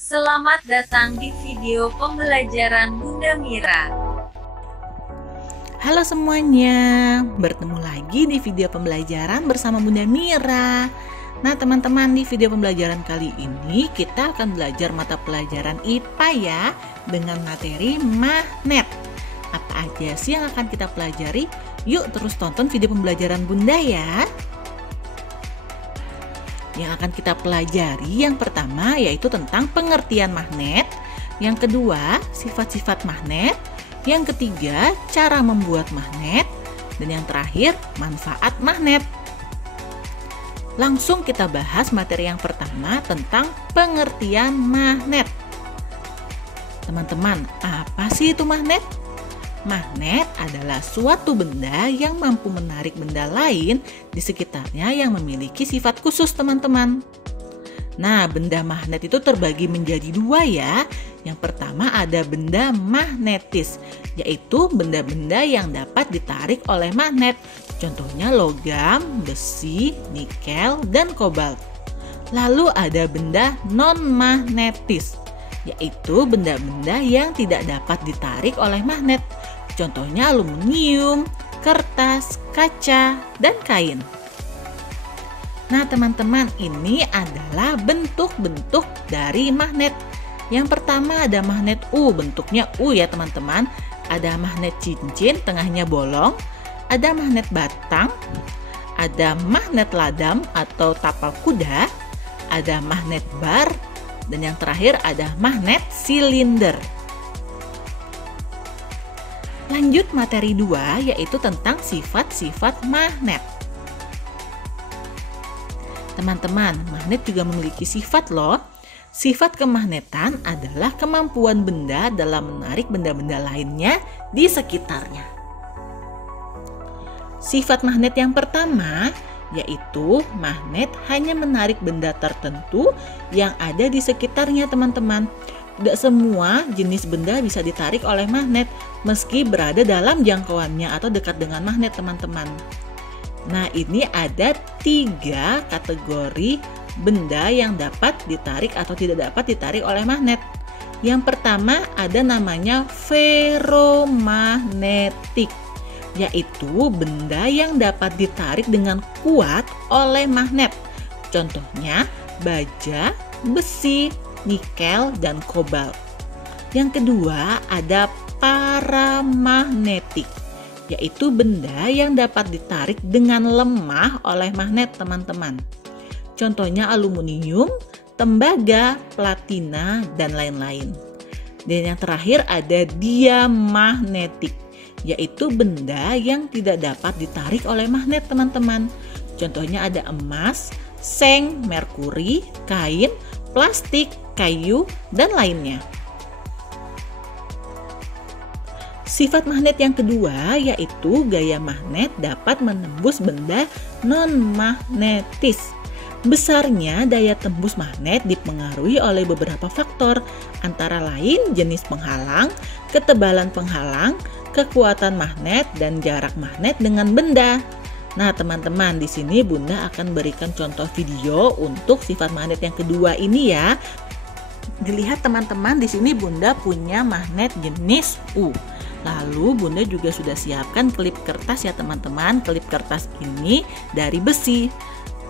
Selamat datang di video pembelajaran Bunda Mira. Halo semuanya, bertemu lagi di video pembelajaran bersama Bunda Mira. Nah teman-teman, di video pembelajaran kali ini kita akan belajar mata pelajaran IPA ya, dengan materi magnet. Apa aja sih yang akan kita pelajari? Yuk terus tonton video pembelajaran Bunda ya. Yang akan kita pelajari yang pertama yaitu tentang pengertian magnet, yang kedua sifat-sifat magnet, yang ketiga cara membuat magnet, dan yang terakhir manfaat magnet. Langsung kita bahas materi yang pertama tentang pengertian magnet. Teman-teman, apa sih itu magnet? Magnet adalah suatu benda yang mampu menarik benda lain di sekitarnya yang memiliki sifat khusus, teman-teman. Nah, benda magnet itu terbagi menjadi dua ya. Yang pertama ada benda magnetis, yaitu benda-benda yang dapat ditarik oleh magnet. Contohnya logam, besi, nikel, dan kobalt. Lalu ada benda non-magnetis, yaitu benda-benda yang tidak dapat ditarik oleh magnet. Contohnya aluminium, kertas, kaca, dan kain. Nah teman-teman, ini adalah bentuk-bentuk dari magnet. Yang pertama ada magnet U, bentuknya U ya teman-teman. Ada magnet cincin, tengahnya bolong. Ada magnet batang. Ada magnet ladam atau tapal kuda. Ada magnet bar. Dan yang terakhir ada magnet silinder. Lanjut materi 2 yaitu tentang sifat-sifat magnet. Teman-teman, magnet juga memiliki sifat loh. Sifat kemagnetan adalah kemampuan benda dalam menarik benda-benda lainnya di sekitarnya. Sifat magnet yang pertama yaitu magnet hanya menarik benda tertentu yang ada di sekitarnya, teman-teman. Tidak semua jenis benda bisa ditarik oleh magnet meski berada dalam jangkauannya atau dekat dengan magnet, teman-teman. Nah, ini ada 3 kategori benda yang dapat ditarik atau tidak dapat ditarik oleh magnet. Yang pertama ada namanya ferromagnetik, yaitu benda yang dapat ditarik dengan kuat oleh magnet. Contohnya baja, besi, nikel, dan kobalt. Yang kedua ada paramagnetik, yaitu benda yang dapat ditarik dengan lemah oleh magnet, teman-teman. Contohnya aluminium, tembaga, platina, dan lain-lain. Dan yang terakhir ada diamagnetik, yaitu benda yang tidak dapat ditarik oleh magnet, teman-teman. Contohnya ada emas, seng, merkuri, kain, plastik, kayu, dan lainnya. Sifat magnet yang kedua yaitu gaya magnet dapat menembus benda non-magnetis. Besarnya daya tembus magnet dipengaruhi oleh beberapa faktor, antara lain jenis penghalang, ketebalan penghalang, kekuatan magnet, dan jarak magnet dengan benda. Nah teman-teman, di sini Bunda akan berikan contoh video untuk sifat magnet yang kedua ini ya. Dilihat teman-teman, di sini Bunda punya magnet jenis U. Lalu Bunda juga sudah siapkan klip kertas ya teman-teman. Klip kertas ini dari besi.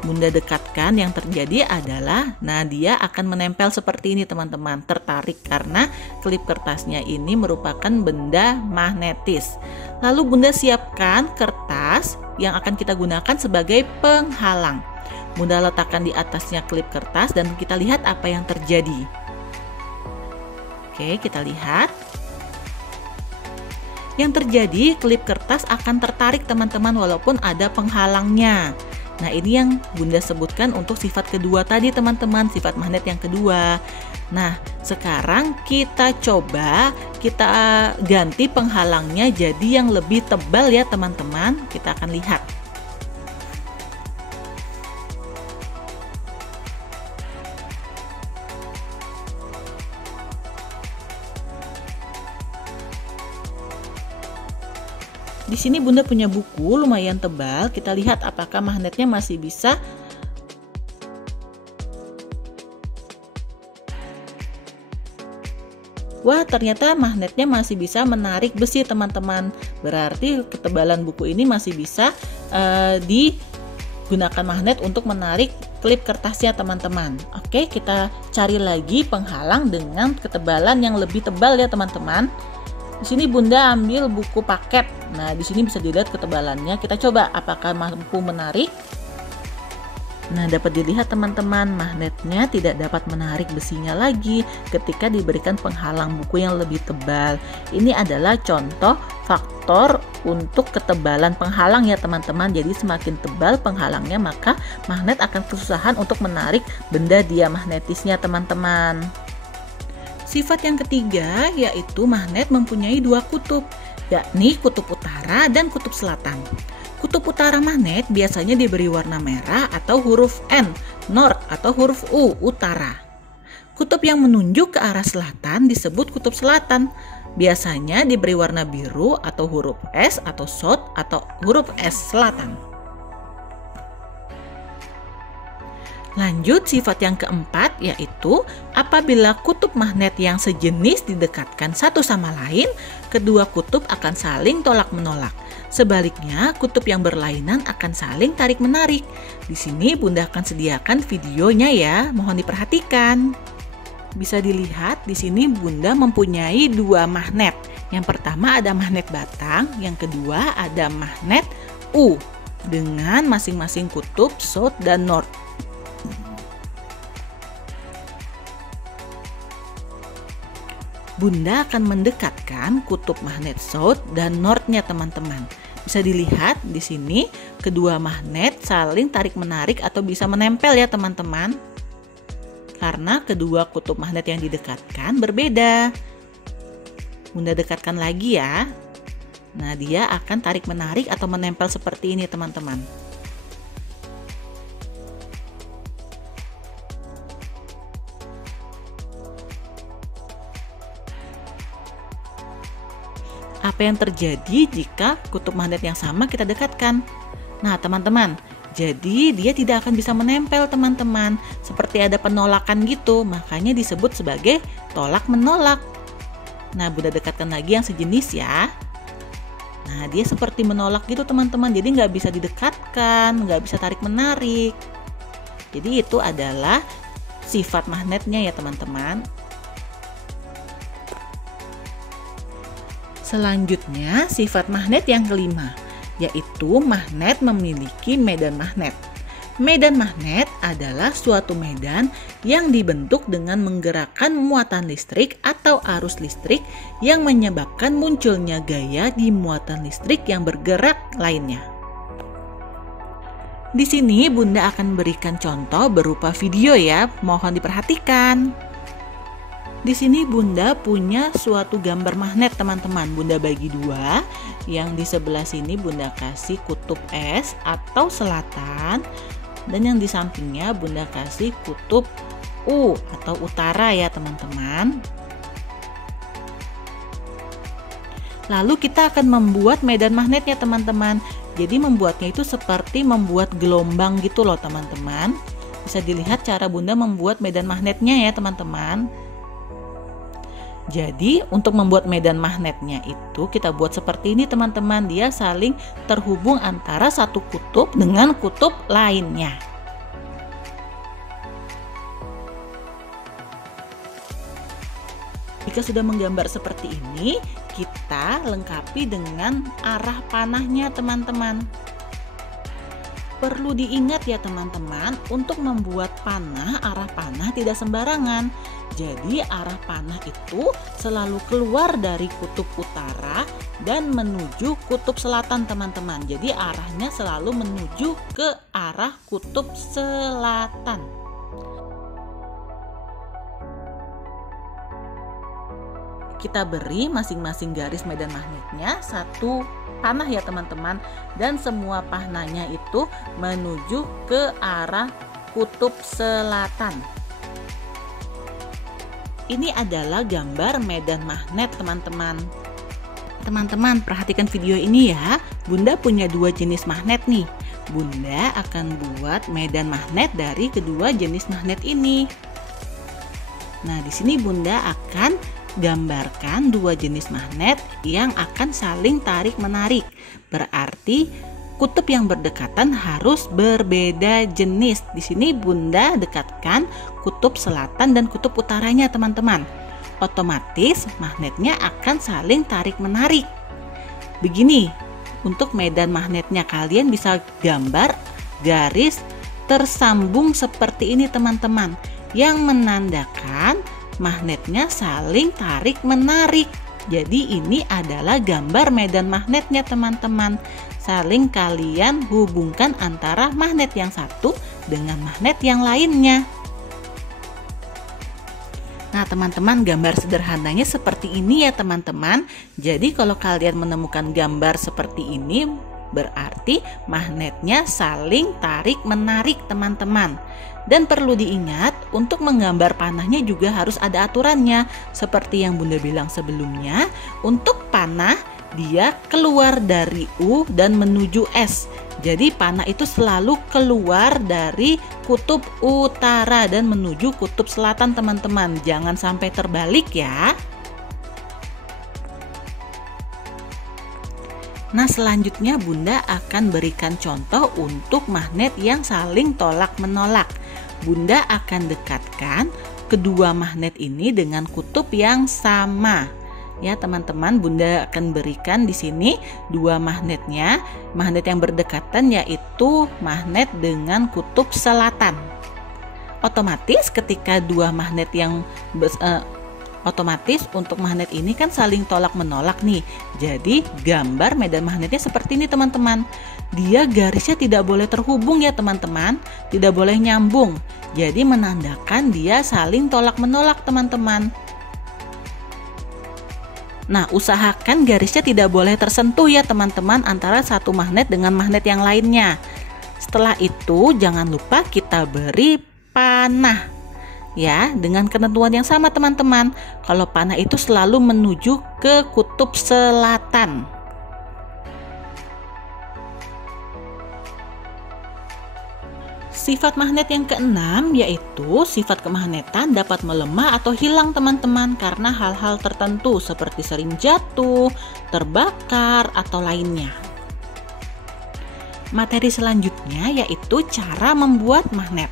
Bunda dekatkan, yang terjadi adalah dia akan menempel seperti ini teman-teman, tertarik karena klip kertasnya ini merupakan benda magnetis. Lalu Bunda siapkan kertas yang akan kita gunakan sebagai penghalang. Bunda letakkan di atasnya klip kertas dan kita lihat apa yang terjadi. Oke, kita lihat. Yang terjadi, klip kertas akan tertarik teman-teman walaupun ada penghalangnya. Nah, ini yang Bunda sebutkan untuk sifat kedua tadi teman-teman, sifat magnet yang kedua. Nah, sekarang kita coba ganti penghalangnya jadi yang lebih tebal ya teman-teman. Kita akan lihat. Di sini Bunda punya buku lumayan tebal. Kita lihat apakah magnetnya masih bisa Wah, ternyata magnetnya masih bisa menarik besi teman-teman. Berarti ketebalan buku ini masih bisa digunakan magnet untuk menarik klip kertasnya teman-teman. Oke, kita cari lagi penghalang dengan ketebalan yang lebih tebal ya teman-teman. Di sini Bunda ambil buku paket. Nah, di sini bisa dilihat ketebalannya. Kita coba apakah mampu menarik. Nah, dapat dilihat teman-teman, magnetnya tidak dapat menarik besinya lagi ketika diberikan penghalang buku yang lebih tebal. Ini adalah contoh faktor untuk ketebalan penghalang ya teman-teman. Jadi semakin tebal penghalangnya, maka magnet akan kesusahan untuk menarik benda diamagnetisnya teman-teman. Sifat yang ketiga yaitu magnet mempunyai dua kutub, yakni kutub utara dan kutub selatan. Kutub utara magnet biasanya diberi warna merah atau huruf N, North atau huruf U, utara. Kutub yang menunjuk ke arah selatan disebut kutub selatan. Biasanya diberi warna biru atau huruf S atau South atau huruf S, selatan. Lanjut, sifat yang keempat yaitu apabila kutub magnet yang sejenis didekatkan satu sama lain, kedua kutub akan saling tolak-menolak. Sebaliknya, kutub yang berlainan akan saling tarik-menarik. Di sini Bunda akan sediakan videonya ya, mohon diperhatikan. Bisa dilihat di sini Bunda mempunyai dua magnet. Yang pertama ada magnet batang, yang kedua ada magnet U dengan masing-masing kutub South dan North. Bunda akan mendekatkan kutub magnet South dan North-nya teman-teman. Bisa dilihat di sini kedua magnet saling tarik-menarik atau bisa menempel ya teman-teman. Karena kedua kutub magnet yang didekatkan berbeda. Bunda dekatkan lagi ya. Nah, dia akan tarik-menarik atau menempel seperti ini teman-teman. Apa yang terjadi jika kutub magnet yang sama kita dekatkan? Nah teman-teman, jadi dia tidak akan bisa menempel teman-teman. Seperti ada penolakan gitu, makanya disebut sebagai tolak menolak. Nah, Bunda dekatkan lagi yang sejenis ya. Nah, dia seperti menolak gitu teman-teman, jadi nggak bisa didekatkan, nggak bisa tarik menarik. Jadi itu adalah sifat magnetnya ya teman-teman. Selanjutnya, sifat magnet yang kelima, yaitu magnet memiliki medan magnet. Medan magnet adalah suatu medan yang dibentuk dengan menggerakkan muatan listrik atau arus listrik yang menyebabkan munculnya gaya di muatan listrik yang bergerak lainnya. Di sini Bunda akan berikan contoh berupa video ya, mohon diperhatikan. Di sini Bunda punya suatu gambar magnet teman-teman. Bunda bagi dua. Yang di sebelah sini Bunda kasih kutub S atau selatan, dan yang di sampingnya Bunda kasih kutub U atau utara ya teman-teman. Lalu kita akan membuat medan magnetnya teman-teman. Jadi membuatnya itu seperti membuat gelombang gitu loh teman-teman. Bisa dilihat cara Bunda membuat medan magnetnya ya teman-teman. Jadi untuk membuat medan magnetnya itu kita buat seperti ini teman-teman. Dia saling terhubung antara satu kutub dengan kutub lainnya. Jika sudah menggambar seperti ini, kita lengkapi dengan arah panahnya teman-teman. Perlu diingat ya teman-teman, untuk membuat panah, arah panah tidak sembarangan. Jadi arah panah itu selalu keluar dari kutub utara dan menuju kutub selatan teman-teman. Jadi arahnya selalu menuju ke arah kutub selatan. Kita beri masing-masing garis medan magnetnya satu panah ya teman-teman, dan semua panahnya itu menuju ke arah kutub selatan. Ini adalah gambar medan magnet teman-teman. Teman-teman perhatikan video ini ya. Bunda punya dua jenis magnet nih. Bunda akan buat medan magnet dari kedua jenis magnet ini. Nah, di sini Bunda akan gambarkan dua jenis magnet yang akan saling tarik-menarik. Berarti kutub yang berdekatan harus berbeda jenis. Di sini Bunda dekatkan kutub selatan dan kutub utaranya, teman-teman. Otomatis magnetnya akan saling tarik-menarik. Begini, untuk medan magnetnya kalian bisa gambar garis tersambung seperti ini, teman-teman, yang menandakan magnetnya saling tarik-menarik. Jadi ini adalah gambar medan magnetnya, teman-teman. Saling kalian hubungkan antara magnet yang satu dengan magnet yang lainnya. Nah, teman-teman, gambar sederhananya seperti ini ya, teman-teman. Jadi kalau kalian menemukan gambar seperti ini, berarti magnetnya saling tarik-menarik, teman-teman. Dan perlu diingat, untuk menggambar panahnya juga harus ada aturannya. Seperti yang Bunda bilang sebelumnya, untuk panah dia keluar dari U dan menuju S. Jadi panah itu selalu keluar dari kutub utara dan menuju kutub selatan, teman-teman. Jangan sampai terbalik ya. Nah, selanjutnya Bunda akan berikan contoh untuk magnet yang saling tolak-menolak. Bunda akan dekatkan kedua magnet ini dengan kutub yang sama. Ya, teman-teman, Bunda akan berikan di sini dua magnetnya. Magnet yang berdekatan yaitu magnet dengan kutub selatan. Otomatis ketika dua magnet yang otomatis untuk magnet ini kan saling tolak-menolak nih. Jadi gambar medan magnetnya seperti ini, teman-teman. Dia garisnya tidak boleh terhubung ya, teman-teman. Tidak boleh nyambung. Jadi menandakan dia saling tolak-menolak, teman-teman. Nah, usahakan garisnya tidak boleh tersentuh ya, teman-teman, antara satu magnet dengan magnet yang lainnya. Setelah itu jangan lupa kita beri panah. Ya, dengan ketentuan yang sama, teman-teman. Kalau panah itu selalu menuju ke kutub selatan. Sifat magnet yang keenam yaitu sifat kemagnetan dapat melemah atau hilang, teman-teman, karena hal-hal tertentu seperti sering jatuh, terbakar, atau lainnya. Materi selanjutnya yaitu cara membuat magnet.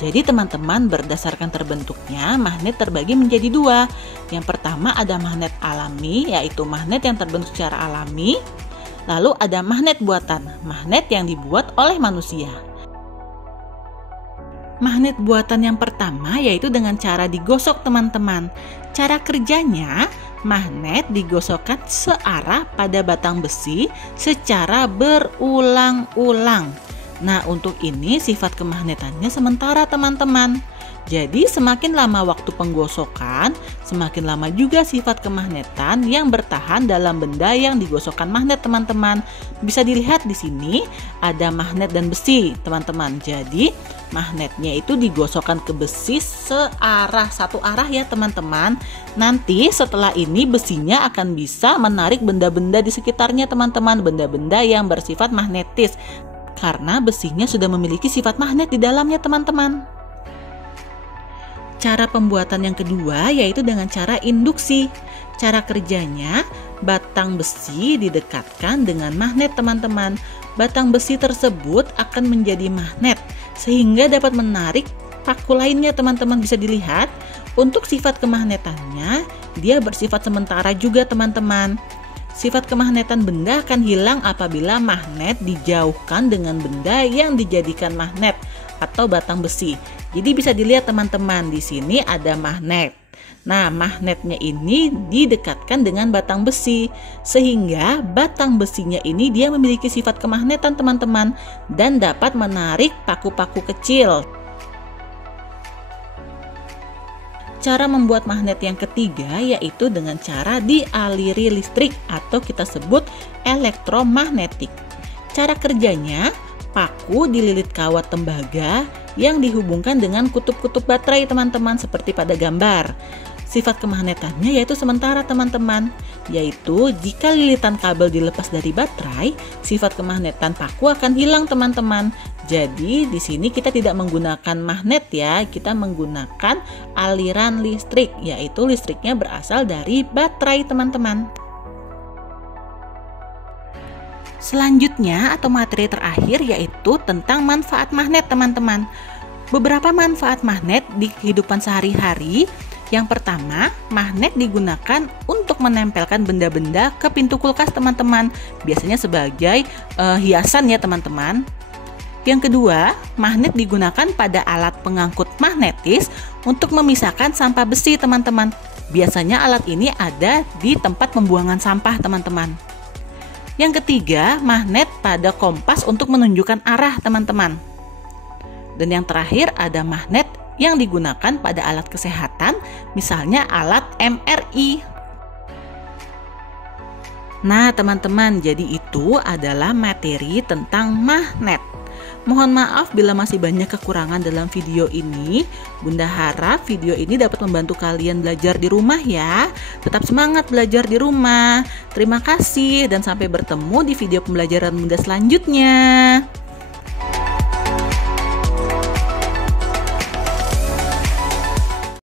Jadi teman-teman, berdasarkan terbentuknya, magnet terbagi menjadi dua. Yang pertama ada magnet alami, yaitu magnet yang terbentuk secara alami. Lalu ada magnet buatan, magnet yang dibuat oleh manusia. Magnet buatan yang pertama yaitu dengan cara digosok, teman-teman. Cara kerjanya, magnet digosokkan searah pada batang besi secara berulang-ulang. Nah, untuk ini sifat kemagnetannya sementara, teman-teman. Jadi semakin lama waktu penggosokan, semakin lama juga sifat kemagnetan yang bertahan dalam benda yang digosokkan magnet, teman-teman. Bisa dilihat di sini ada magnet dan besi, teman-teman. Jadi magnetnya itu digosokkan ke besi satu arah ya, teman-teman. Nanti setelah ini besinya akan bisa menarik benda-benda di sekitarnya, teman-teman. Benda-benda yang bersifat magnetis. Karena besinya sudah memiliki sifat magnet di dalamnya, teman-teman. Cara pembuatan yang kedua yaitu dengan cara induksi. Cara kerjanya, batang besi didekatkan dengan magnet, teman-teman. Batang besi tersebut akan menjadi magnet sehingga dapat menarik paku lainnya, teman-teman. Bisa dilihat untuk sifat kemagnetannya, dia bersifat sementara juga, teman-teman. Sifat kemagnetan benda akan hilang apabila magnet dijauhkan dengan benda yang dijadikan magnet atau batang besi. Jadi bisa dilihat, teman-teman, di sini ada magnet. Nah, magnetnya ini didekatkan dengan batang besi sehingga batang besinya ini dia memiliki sifat kemagnetan, teman-teman, dan dapat menarik paku-paku kecil. Cara membuat magnet yang ketiga yaitu dengan cara dialiri listrik atau kita sebut elektromagnetik. Cara kerjanya, paku dililit kawat tembaga yang dihubungkan dengan kutub-kutub baterai, teman-teman, seperti pada gambar. Sifat kemagnetannya yaitu sementara teman-teman, yaitu jika lilitan kabel dilepas dari baterai, sifat kemagnetan paku akan hilang teman-teman. Jadi di sini kita tidak menggunakan magnet ya, kita menggunakan aliran listrik, yaitu listriknya berasal dari baterai teman-teman. Selanjutnya atau materi terakhir yaitu tentang manfaat magnet teman-teman. Beberapa manfaat magnet di kehidupan sehari-hari. Yang pertama, magnet digunakan untuk menempelkan benda-benda ke pintu kulkas teman-teman. Biasanya sebagai hiasan ya teman-teman. Yang kedua, magnet digunakan pada alat pengangkut magnetis untuk memisahkan sampah besi teman-teman. Biasanya alat ini ada di tempat pembuangan sampah teman-teman. Yang ketiga, magnet pada kompas untuk menunjukkan arah teman-teman. Dan yang terakhir ada magnet yang digunakan pada alat kesehatan, misalnya alat MRI. Nah teman-teman, jadi itu adalah materi tentang magnet. Mohon maaf bila masih banyak kekurangan dalam video ini. Bunda harap video ini dapat membantu kalian belajar di rumah ya. Tetap semangat belajar di rumah. Terima kasih dan sampai bertemu di video pembelajaran Bunda selanjutnya.